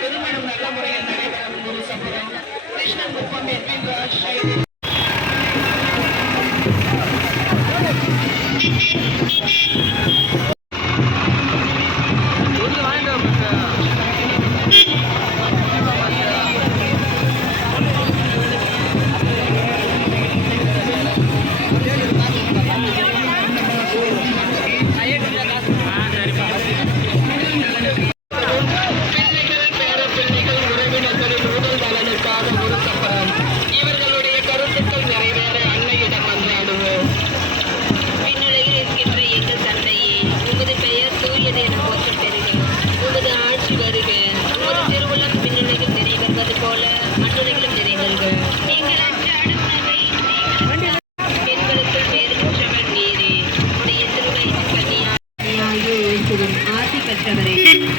திருமணம் நல்ல முறையில் நடைபெறும் ஒரு சம்பவம். கிருஷ்ணன் முப்பம் எட்வின் ராஜ் ஆசி பெற்றவரே,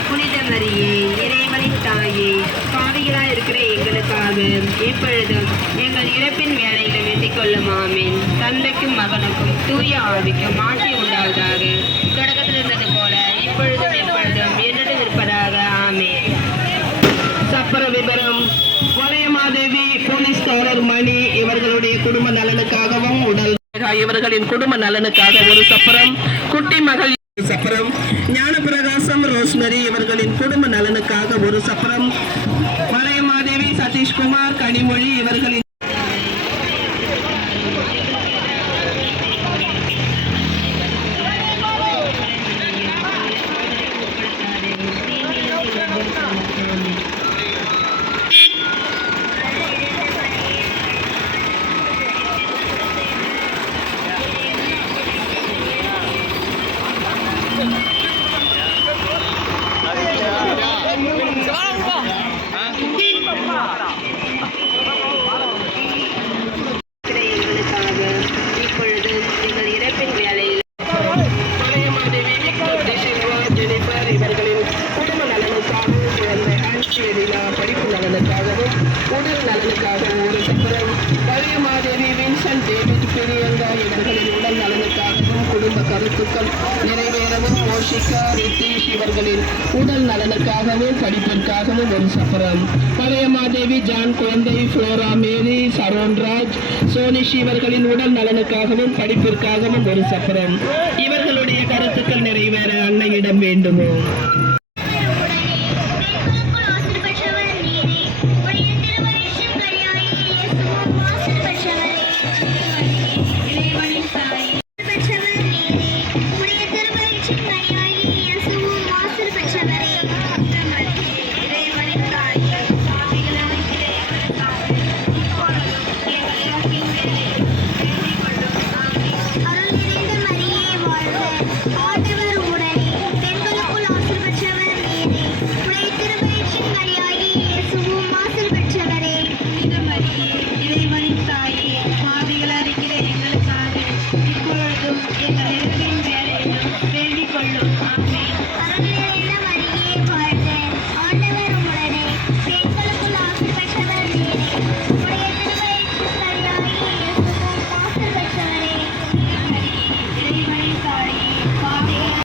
புனித மரியே, இறைவனின் தாயே, பாவிகளாய் இருக்கிற எங்களுக்காக எப்பொழுதும் எங்கள் இறப்பின் வேலையில வேண்டிக் கொள்ளும். ஆமீன். தந்தைக்கும் மகனுக்கும் தூய ஆவிக்கும் ஆட்சி உண்டாவதாக. தொடக்கத்தில் இருந்தது போல இப்பொழுதும் எப்பொழுதும் என்னிடம் இருப்பதாக. ஆமீன். சப்பர விபரம். வளையமாதேவி, போலீஸ்காரர் மணி இவர்களுடைய குடும்ப நலனுக்காகவும் உடல் இவர்களின் குடும்ப நலனுக்காக ஒரு சப்பரம். குட்டி மகள் சப்பரம். ஞானபிரகாசம் ரோஸ்மரி இவர்களின் குடும்ப நலனுக்காக ஒரு சப்பரம். வளையமாதேவி, சதீஷ்குமார், கனிமொழி இவர்களின் படிப்பு நலனுக்காகவும் உடல் நலனுக்காகவும் ஒரு சப்பரம். வளையமாதேவி, வின்சென்ட் டேவிட் பெரியங்கா இவர்களின் உடல் நலனுக்காகவும் குடும்ப கருத்துக்கள் நிறைவேறவும் ஓஷிகா ரித்தீஷ் இவர்களின் உடல் நலனுக்காகவும் படிப்பிற்காகவும் ஒரு சப்பரம். வளையமாதேவி, ஜான் குழந்தை, புளோரா மேரி, சரோன்ராஜ், சோனிஷ் இவர்களின் உடல் நலனுக்காகவும் படிப்பிற்காகவும் ஒரு சப்பரம். இவர்களுடைய கருத்துக்கள் நிறைவேற அன்னையிடம் வேண்டுமோ.